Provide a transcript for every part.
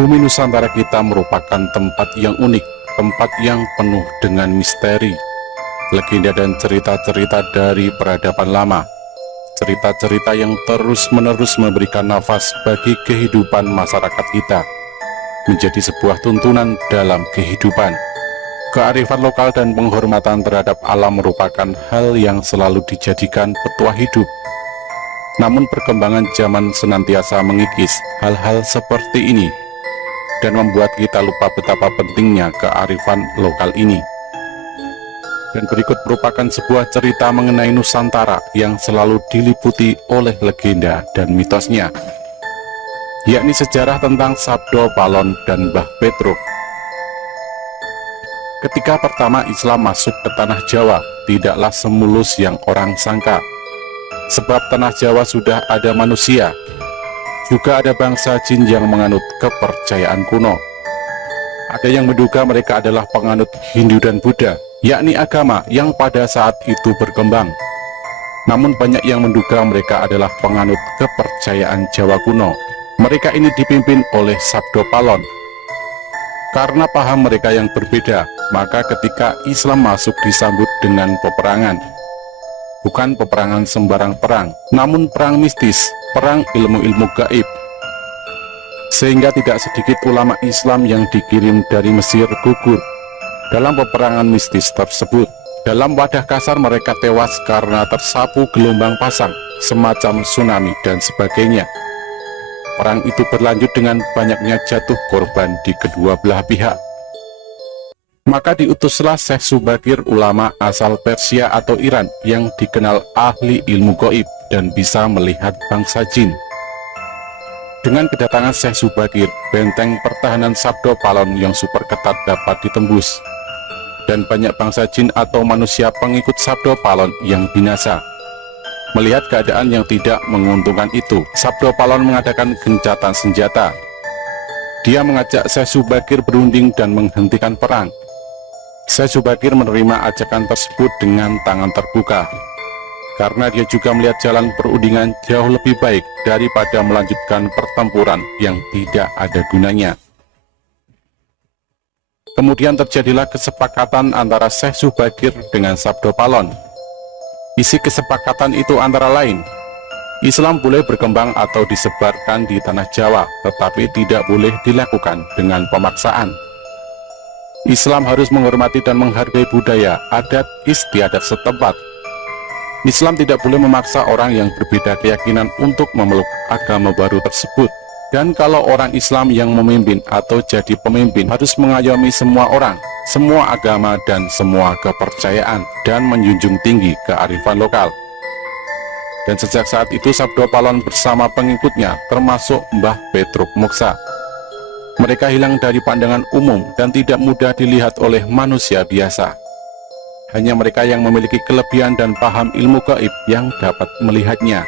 Bumi Nusantara kita merupakan tempat yang unik, tempat yang penuh dengan misteri, legenda dan cerita-cerita dari peradaban lama. Cerita-cerita yang terus-menerus memberikan nafas bagi kehidupan masyarakat kita, menjadi sebuah tuntunan dalam kehidupan. Kearifan lokal dan penghormatan terhadap alam merupakan hal yang selalu dijadikan petua hidup. Namun perkembangan zaman senantiasa mengikis hal-hal seperti ini dan membuat kita lupa betapa pentingnya kearifan lokal ini. Dan berikut merupakan sebuah cerita mengenai Nusantara yang selalu diliputi oleh legenda dan mitosnya, yakni sejarah tentang Sabdo Palon dan Mbah Petruk. Ketika pertama Islam masuk ke tanah Jawa, tidaklah semulus yang orang sangka. Sebab tanah Jawa sudah ada manusia, juga ada bangsa jin yang menganut kepercayaan kuno. Ada yang menduga mereka adalah penganut Hindu dan Buddha, yakni agama yang pada saat itu berkembang. Namun banyak yang menduga mereka adalah penganut kepercayaan Jawa kuno. Mereka ini dipimpin oleh Sabdo Palon. Karena paham mereka yang berbeda, maka ketika Islam masuk disambut dengan peperangan. Bukan peperangan sembarang perang, namun perang mistis, perang ilmu-ilmu gaib. Sehingga tidak sedikit ulama Islam yang dikirim dari Mesir gugur dalam peperangan mistis tersebut. Dalam wadah kasar mereka tewas karena tersapu gelombang pasang, semacam tsunami dan sebagainya. Perang itu berlanjut dengan banyaknya jatuh korban di kedua belah pihak. Maka diutuslah Syekh Subakir, ulama asal Persia atau Iran yang dikenal ahli ilmu gaib dan bisa melihat bangsa jin. Dengan kedatangan Syekh Subakir, benteng pertahanan Sabdo Palon yang super ketat dapat ditembus, dan banyak bangsa jin atau manusia pengikut Sabdo Palon yang binasa. Melihat keadaan yang tidak menguntungkan itu, Sabdo Palon mengadakan gencatan senjata. Dia mengajak Syekh Subakir berunding dan menghentikan perang. Syekh Subakir menerima ajakan tersebut dengan tangan terbuka, karena dia juga melihat jalan perundingan jauh lebih baik daripada melanjutkan pertempuran yang tidak ada gunanya. Kemudian terjadilah kesepakatan antara Syekh Subakir dengan Sabdo Palon. Isi kesepakatan itu antara lain, Islam boleh berkembang atau disebarkan di tanah Jawa, tetapi tidak boleh dilakukan dengan pemaksaan. Islam harus menghormati dan menghargai budaya, adat istiadat setempat. Islam tidak boleh memaksa orang yang berbeda keyakinan untuk memeluk agama baru tersebut. Dan kalau orang Islam yang memimpin atau jadi pemimpin harus mengayomi semua orang, semua agama dan semua kepercayaan, dan menjunjung tinggi kearifan lokal. Dan sejak saat itu Sabdo Palon bersama pengikutnya termasuk Mbah Petruk Moksa. Mereka hilang dari pandangan umum dan tidak mudah dilihat oleh manusia biasa. Hanya mereka yang memiliki kelebihan dan paham ilmu gaib yang dapat melihatnya.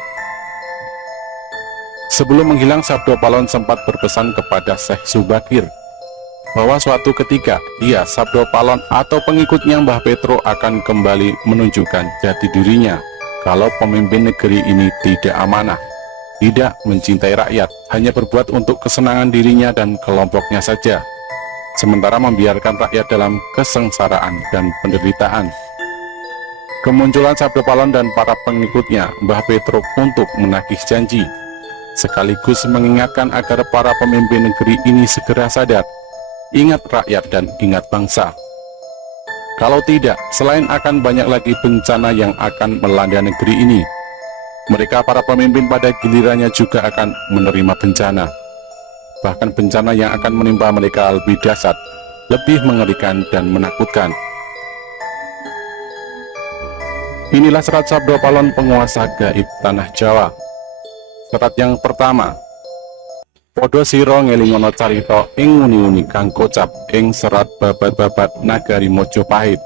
Sebelum menghilang, Sabdo Palon sempat berpesan kepada Syekh Subakir bahwa suatu ketika dia, Sabdo Palon atau pengikutnya Mbah Petruk akan kembali menunjukkan jati dirinya kalau pemimpin negeri ini tidak amanah, tidak mencintai rakyat, hanya berbuat untuk kesenangan dirinya dan kelompoknya saja, sementara membiarkan rakyat dalam kesengsaraan dan penderitaan. Kemunculan Sabdo Palon dan para pengikutnya Mbah Petruk untuk menagih janji, sekaligus mengingatkan agar para pemimpin negeri ini segera sadar, ingat rakyat dan ingat bangsa. Kalau tidak, selain akan banyak lagi bencana yang akan melanda negeri ini, mereka para pemimpin pada gilirannya juga akan menerima bencana. Bahkan bencana yang akan menimpa mereka lebih dahsyat, lebih mengerikan dan menakutkan. Inilah serat Sabdo Palon, penguasa gaib tanah Jawa. Serat yang pertama, Podo siro ngelingono carita ing nguni-nguni kang kocap ing serat babat-babat nagari Mojopahit.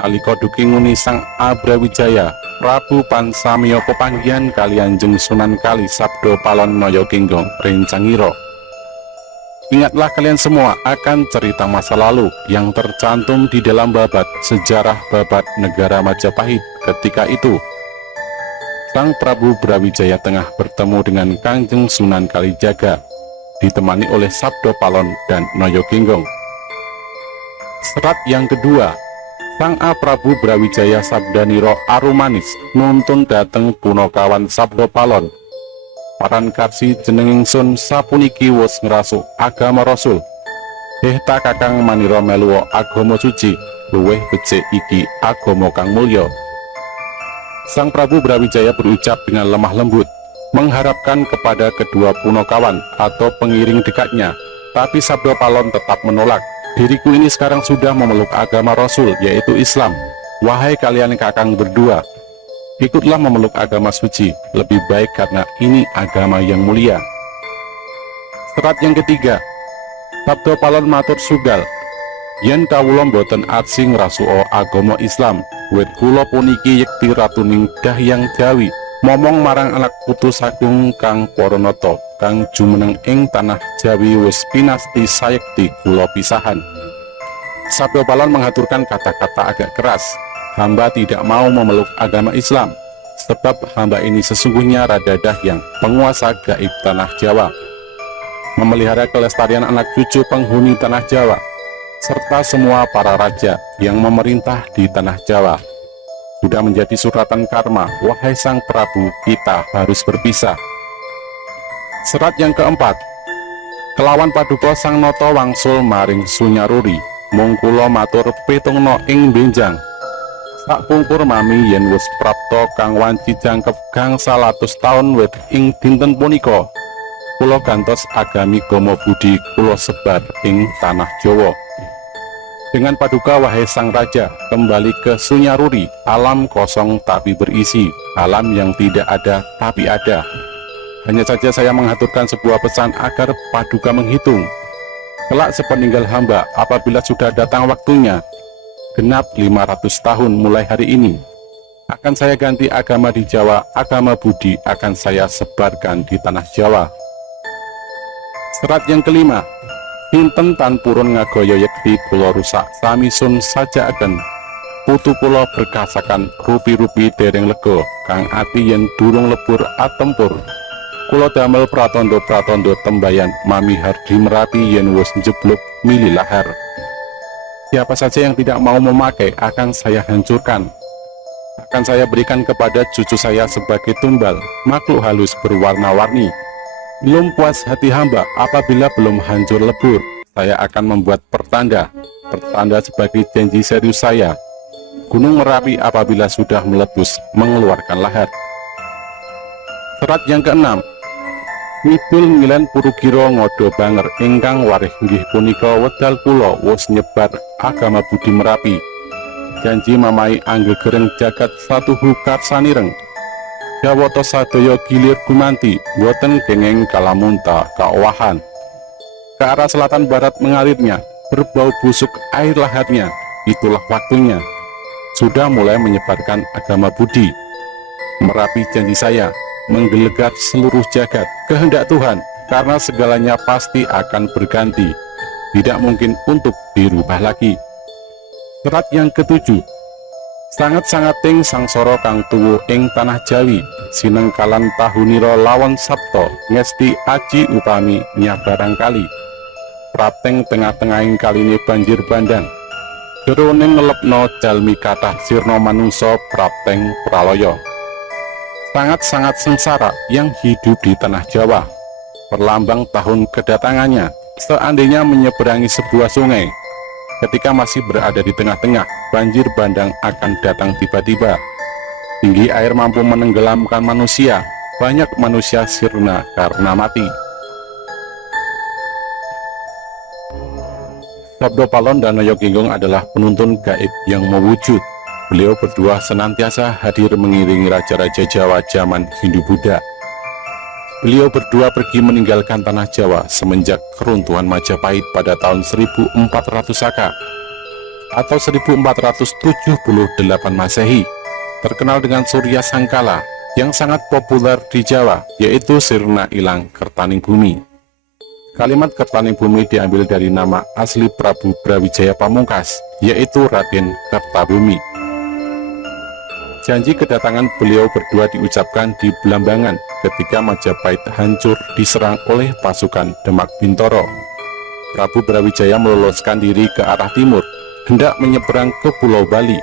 Nalika duki nguni Sang Abrawijaya, Prabu Pansamiya pepanggihan kaliyan jeng Sunan Kali Sabdo Palon Naya Kinggong Rencangiro. Ingatlah kalian semua akan cerita masa lalu yang tercantum di dalam babat sejarah babat negara Majapahit. Ketika itu Sang Prabu Brawijaya tengah bertemu dengan Kangjeng Sunan Kalijaga. ditemani oleh Sabdo Palon dan Noyogenggong. Serat yang kedua, Sang A Prabu Brawijaya Sabdaniro Arumanis nuntun dateng Punokawan Sabdo Palon. Paran karsi jeneng ingsun sapuniki wus ngrasuk agama Rasul. Ta kakang manira meluwo agama suci, luweh becik iki agama kang mulya. Sang Prabu Brawijaya berucap dengan lemah lembut, mengharapkan kepada kedua Punokawan atau pengiring dekatnya, tapi Sabdo Palon tetap menolak. Diriku ini sekarang sudah memeluk agama Rasul, yaitu Islam. Wahai kalian kakang berdua, ikutlah memeluk agama suci, lebih baik karena ini agama yang mulia. Serat yang ketiga, Sabdo Palon matur sugal, yen kawula boten arsi ngrasuka agama Islam, wit kula puniki yekti ratuning Dahyang Jawi, momong marang anak putu sagung kang Paranata, kang jumeneng ing tanah Jawi wis pinasti sayekti kula pisahan. Sabdo Palon mengaturkan kata-kata agak keras, hamba tidak mau memeluk agama Islam, sebab hamba ini sesungguhnya Rada Dahyang, penguasa gaib tanah Jawa, memelihara kelestarian anak cucu penghuni tanah Jawa, serta semua para raja yang memerintah di tanah Jawa. Sudah menjadi suratan karma, wahai Sang Prabu, kita harus berpisah. Serat yang keempat, kelawan paduka Sang Nata wangsul maring Sunyaruri, mung kula matur pitungna ing benjang. Sak pungkur mami yen wis prapta kang wanci jangkep gangsal atus taun wit ing dinten punika, kula gantos agami Gomo Budi kula sebar ing tanah Jawa. Dengan paduka wahai Sang Raja, kembali ke Sunyaruri, alam kosong tapi berisi, alam yang tidak ada tapi ada. Hanya saja saya mengaturkan sebuah pesan agar paduka menghitung. Kelak sepeninggal hamba, apabila sudah datang waktunya, genap 500 tahun mulai hari ini, akan saya ganti agama di Jawa, agama Budi akan saya sebarkan di tanah Jawa. Serat yang kelima, Pinten tan purun ngagaya yekti kula rusak samisun saja akan putu kula berkasakan rupi-rupi dereng lega kang ati yen durung lebur atempur, kula damel pratondo-pratondo tembayan mami hardi merapi yen wis njebluk mili lahar. Siapa saja yang tidak mau memakai akan saya hancurkan, akan saya berikan kepada cucu saya sebagai tumbal, makhluk halus berwarna-warni. Belum puas hati hamba apabila belum hancur lebur, saya akan membuat pertanda sebagai janji serius saya. Gunung Merapi apabila sudah meletus mengeluarkan lahar. Serat yang keenam, Midul ngilen Purugiro ngodo banger ingkang warih nggih punika wedal kula wis nyebar agama Budi Merapi. Janji mamai anggegereng jagat satuhu karsanireng. Jawata sadaya gilir gumanti, boten kenging kalamunta kaowahan. Ke arah selatan barat mengalirnya, berbau busuk air laharnya. Itulah waktunya. Sudah mulai menyebarkan agama Budi Merapi. Janji saya menggelegar seluruh jagat, kehendak Tuhan, karena segalanya pasti akan berganti, tidak mungkin untuk dirubah lagi. Serat yang ketujuh, sangat-sangating sangsara kang tuwuh ing tanah Jawi, sinengkalan tahunira lawan sabta ngesti aji upami nyabarang kali, prateng tengah-tengahing kaline banjir bandang, jeroning ngelepno jalmi kathah sirna manungsa prateng pralaya. Sangat-sangat sengsara yang hidup di tanah Jawa, perlambang tahun kedatangannya, seandainya menyeberangi sebuah sungai. Ketika masih berada di tengah-tengah, banjir bandang akan datang tiba-tiba. Tinggi air mampu menenggelamkan manusia, banyak manusia sirna karena mati. Sabdo Palon dan Noyogenggong adalah penuntun gaib yang mewujud. Beliau berdua senantiasa hadir mengiringi raja-raja Jawa zaman Hindu-Buddha. Beliau berdua pergi meninggalkan tanah Jawa semenjak keruntuhan Majapahit pada tahun 1400 Saka atau 1478 Masehi, terkenal dengan Surya Sangkala yang sangat populer di Jawa, yaitu Sirna Ilang Kertaning Bumi. Kalimat Kertaning Bumi diambil dari nama asli Prabu Brawijaya Pamungkas, yaitu Raden Kertabumi. Janji kedatangan beliau berdua diucapkan di Belambangan ketika Majapahit hancur diserang oleh pasukan Demak Bintoro. Prabu Brawijaya meloloskan diri ke arah timur, hendak menyeberang ke Pulau Bali,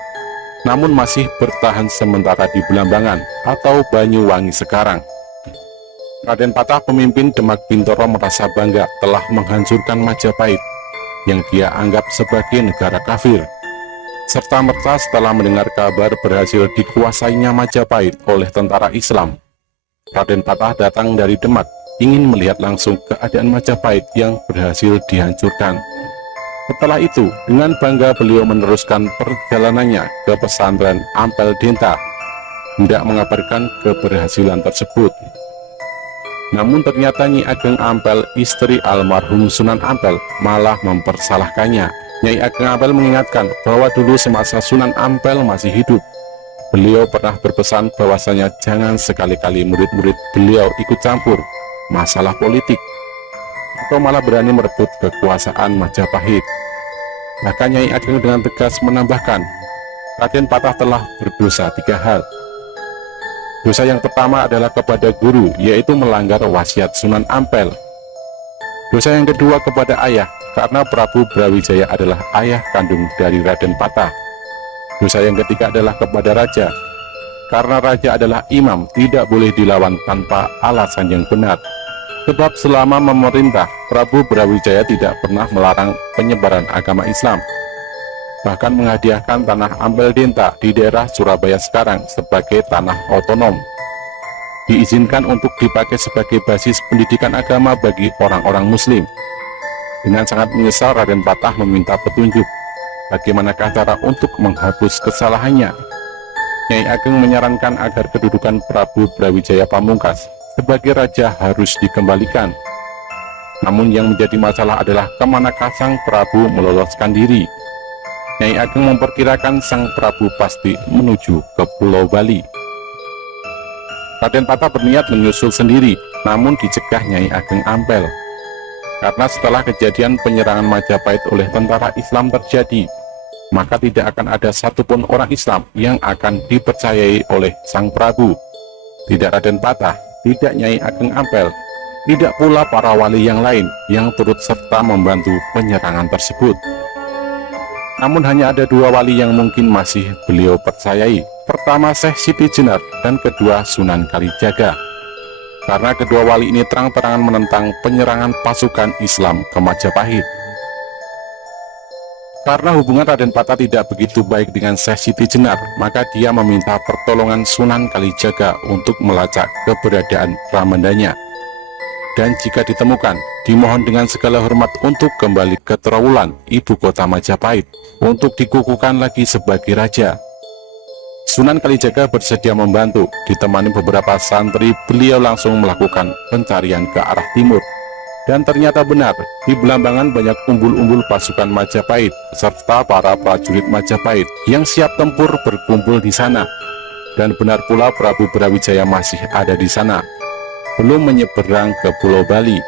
namun masih bertahan sementara di Belambangan atau Banyuwangi sekarang. Raden Patah, pemimpin Demak Bintoro, merasa bangga telah menghancurkan Majapahit yang dia anggap sebagai negara kafir. Serta-merta setelah mendengar kabar berhasil dikuasainya Majapahit oleh tentara Islam, Raden Patah datang dari Demak ingin melihat langsung keadaan Majapahit yang berhasil dihancurkan. Setelah itu, dengan bangga beliau meneruskan perjalanannya ke pesantren Ampel Denta, hendak mengabarkan keberhasilan tersebut. Namun ternyata Nyi Ageng Ampel, istri almarhum Sunan Ampel, malah mempersalahkannya. Nyai Ageng Ampel mengingatkan bahwa dulu semasa Sunan Ampel masih hidup, beliau pernah berpesan bahwasanya jangan sekali-kali murid-murid beliau ikut campur masalah politik atau malah berani merebut kekuasaan Majapahit. Bahkan Nyai Ageng dengan tegas menambahkan, Raden Patah telah berdosa 3 hal. Dosa yang pertama adalah kepada guru, yaitu melanggar wasiat Sunan Ampel. Dosa yang kedua kepada ayah, karena Prabu Brawijaya adalah ayah kandung dari Raden Patah. Dosa yang ketiga adalah kepada raja, karena raja adalah imam, tidak boleh dilawan tanpa alasan yang benar. Sebab selama memerintah, Prabu Brawijaya tidak pernah melarang penyebaran agama Islam, bahkan menghadiahkan tanah Ampel Denta di daerah Surabaya sekarang sebagai tanah otonom, diizinkan untuk dipakai sebagai basis pendidikan agama bagi orang-orang muslim. Dengan sangat menyesal, Raden Patah meminta petunjuk bagaimanakah cara untuk menghapus kesalahannya. Nyai Ageng menyarankan agar kedudukan Prabu Brawijaya Pamungkas sebagai raja harus dikembalikan. Namun yang menjadi masalah adalah kemanakah sang Prabu meloloskan diri. Nyai Ageng memperkirakan sang Prabu pasti menuju ke Pulau Bali. Raden Patah berniat menyusul sendiri, namun dicegah Nyai Ageng Ampel. Karena setelah kejadian penyerangan Majapahit oleh tentara Islam terjadi, maka tidak akan ada satupun orang Islam yang akan dipercayai oleh sang Prabu. Tidak Raden Patah, tidak Nyai Ageng Ampel, tidak pula para wali yang lain yang turut serta membantu penyerangan tersebut. Namun hanya ada 2 wali yang mungkin masih beliau percayai. Pertama Syekh Siti Jenar dan kedua Sunan Kalijaga. Karena kedua wali ini terang-terangan menentang penyerangan pasukan Islam ke Majapahit. Karena hubungan Raden Patah tidak begitu baik dengan Syekh Siti Jenar, maka dia meminta pertolongan Sunan Kalijaga untuk melacak keberadaan ramandanya. Dan jika ditemukan, dimohon dengan segala hormat untuk kembali ke Trowulan, ibu kota Majapahit, untuk dikukuhkan lagi sebagai raja. Sunan Kalijaga bersedia membantu. Ditemani beberapa santri, beliau langsung melakukan pencarian ke arah timur. Dan ternyata benar, di Belambangan banyak umbul-umbul pasukan Majapahit serta para prajurit Majapahit yang siap tempur berkumpul di sana. Dan benar pula Prabu Brawijaya masih ada di sana, belum menyeberang ke Pulau Bali.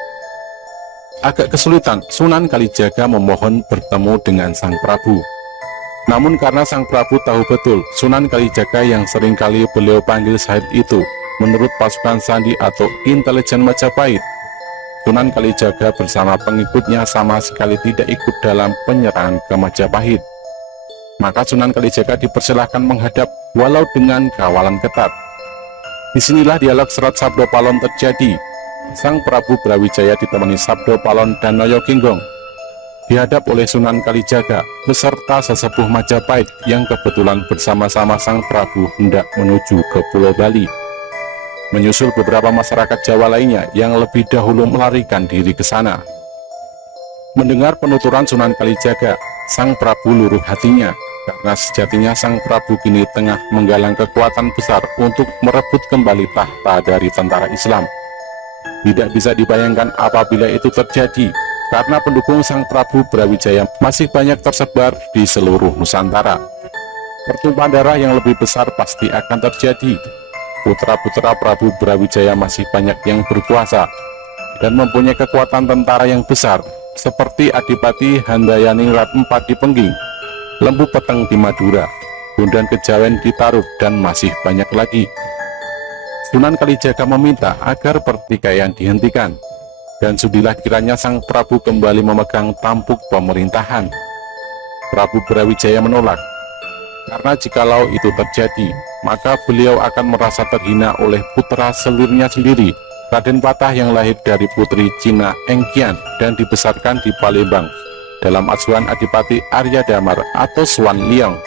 Agak kesulitan, Sunan Kalijaga memohon bertemu dengan sang Prabu. Namun karena sang Prabu tahu betul Sunan Kalijaga yang seringkali beliau panggil Syahid itu menurut pasukan sandi atau intelijen Majapahit, Sunan Kalijaga bersama pengikutnya sama sekali tidak ikut dalam penyerangan ke Majapahit. Maka Sunan Kalijaga dipersilahkan menghadap walau dengan kawalan ketat. Disinilah dialog Serat Sabdo Palon terjadi. Sang Prabu Brawijaya ditemani Sabdo Palon dan Noyo Kinggong dihadap oleh Sunan Kalijaga beserta sesepuh Majapahit yang kebetulan bersama-sama sang Prabu hendak menuju ke Pulau Bali. Menyusul beberapa masyarakat Jawa lainnya yang lebih dahulu melarikan diri ke sana. Mendengar penuturan Sunan Kalijaga, sang Prabu luruh hatinya, karena sejatinya sang Prabu kini tengah menggalang kekuatan besar untuk merebut kembali tahta dari tentara Islam. Tidak bisa dibayangkan apabila itu terjadi, karena pendukung sang Prabu Brawijaya masih banyak tersebar di seluruh Nusantara. Pertumpahan darah yang lebih besar pasti akan terjadi. Putra-putra Prabu Brawijaya masih banyak yang berkuasa dan mempunyai kekuatan tentara yang besar, seperti Adipati Handayaningrat IV di Pengging, Lembu Peteng di Madura, Bondan Kejawen ditaruh, dan masih banyak lagi. Sunan Kalijaga meminta agar pertikaian dihentikan, dan sudilah kiranya Sang Prabu kembali memegang tampuk pemerintahan. Prabu Brawijaya menolak, karena jikalau itu terjadi, maka beliau akan merasa terhina oleh putra selirnya sendiri, Raden Patah, yang lahir dari putri Cina Engkian dan dibesarkan di Palembang dalam asuhan Adipati Arya Damar atau Swan Liang.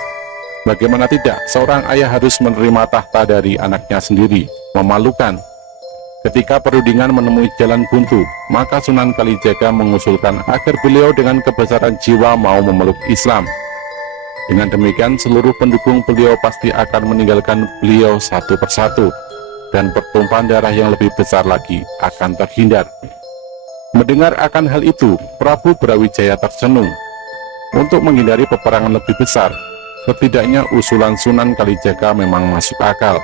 Bagaimana tidak, seorang ayah harus menerima tahta dari anaknya sendiri. Memalukan. Ketika perundingan menemui jalan buntu, maka Sunan Kalijaga mengusulkan agar beliau dengan kebesaran jiwa mau memeluk Islam. Dengan demikian, seluruh pendukung beliau pasti akan meninggalkan beliau satu persatu, dan pertumpahan darah yang lebih besar lagi akan terhindar. Mendengar akan hal itu, Prabu Brawijaya tercenung. Untuk menghindari peperangan lebih besar, setidaknya usulan Sunan Kalijaga memang masuk akal.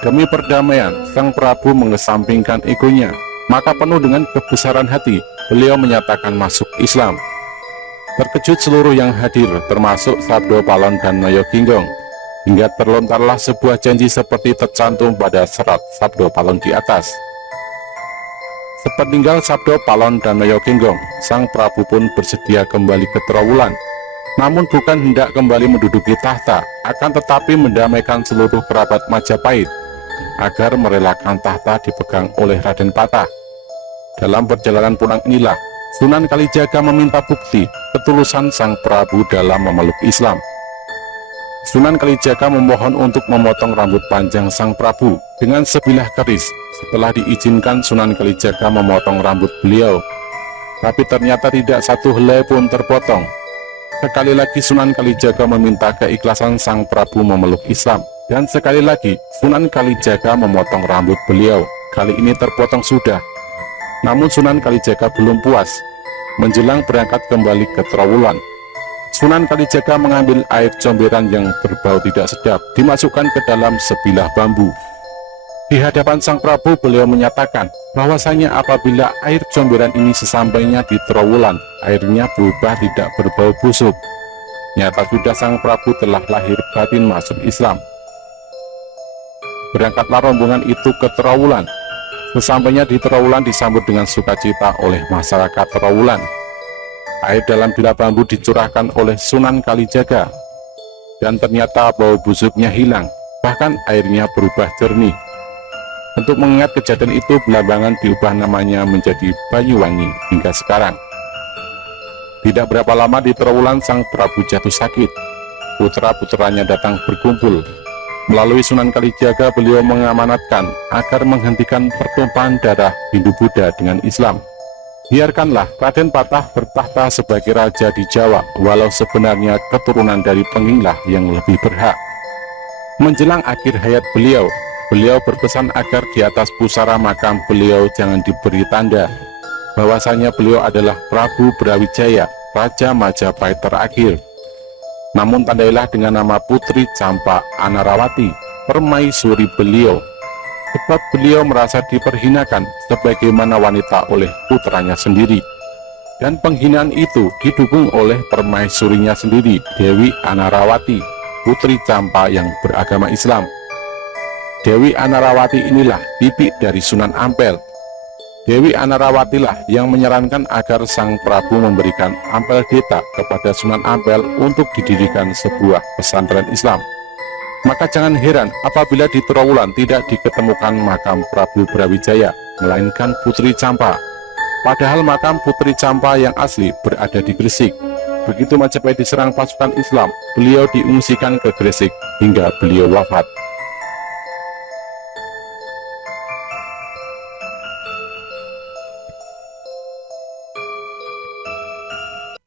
Demi perdamaian, Sang Prabu mengesampingkan egonya, maka penuh dengan kebesaran hati, beliau menyatakan masuk Islam. Terkejut seluruh yang hadir, termasuk Sabdo Palon dan Noyo Ginggong, hingga terlontarlah sebuah janji seperti tercantum pada serat Sabdo Palon di atas. Sepeninggal Sabdo Palon dan Noyo Ginggong, Sang Prabu pun bersedia kembali ke Trowulan, namun bukan hendak kembali menduduki tahta, akan tetapi mendamaikan seluruh kerabat Majapahit, agar merelakan tahta dipegang oleh Raden Patah. Dalam perjalanan pulang inilah, Sunan Kalijaga meminta bukti ketulusan Sang Prabu dalam memeluk Islam. Sunan Kalijaga memohon untuk memotong rambut panjang Sang Prabu dengan sebilah keris. Setelah diizinkan, Sunan Kalijaga memotong rambut beliau, tapi ternyata tidak satu helai pun terpotong. Sekali lagi Sunan Kalijaga meminta keikhlasan Sang Prabu memeluk Islam, dan sekali lagi Sunan Kalijaga memotong rambut beliau. Kali ini terpotong sudah. Namun Sunan Kalijaga belum puas. Menjelang berangkat kembali ke Trowulan, Sunan Kalijaga mengambil air comberan yang berbau tidak sedap, dimasukkan ke dalam sebilah bambu. Di hadapan Sang Prabu, beliau menyatakan bahwasanya apabila air comberan ini sesampainya di Trowulan, airnya berubah tidak berbau busuk. Nyata sudah Sang Prabu telah lahir batin masuk Islam. Berangkatlah rombongan itu ke Trowulan. Sesampainya di Trowulan disambut dengan sukacita oleh masyarakat Trowulan. Air dalam bilah bambu dicurahkan oleh Sunan Kalijaga, dan ternyata bau busuknya hilang, bahkan airnya berubah jernih. Untuk mengingat kejadian itu, Belambangan diubah namanya menjadi Banyuwangi hingga sekarang. Tidak berapa lama di Trowulan, Sang Prabu jatuh sakit. Putra-putranya datang berkumpul. Melalui Sunan Kalijaga, beliau mengamanatkan agar menghentikan pertumpahan darah Hindu-Buddha dengan Islam. Biarkanlah Raden Patah bertahta sebagai raja di Jawa, walau sebenarnya keturunan dari Penginglah yang lebih berhak. Menjelang akhir hayat beliau berpesan agar di atas pusara makam beliau jangan diberi tanda bahwasanya beliau adalah Prabu Brawijaya, Raja Majapahit terakhir. Namun tandailah dengan nama Putri Campa Anarawati, permaisuri beliau, sebab beliau merasa diperhinakan sebagaimana wanita oleh putranya sendiri. Dan penghinaan itu didukung oleh permaisurinya sendiri, Dewi Anarawati, Putri Campa yang beragama Islam. Dewi Anarawati inilah bibi dari Sunan Ampel. Dewi Anarawatilah yang menyarankan agar Sang Prabu memberikan Ampel Deta kepada Sunan Ampel untuk didirikan sebuah pesantren Islam. Maka jangan heran apabila di Trowulan tidak diketemukan makam Prabu Brawijaya, melainkan Putri Campa. Padahal makam Putri Campa yang asli berada di Gresik. Begitu Majapahit diserang pasukan Islam, beliau diungsikan ke Gresik hingga beliau wafat.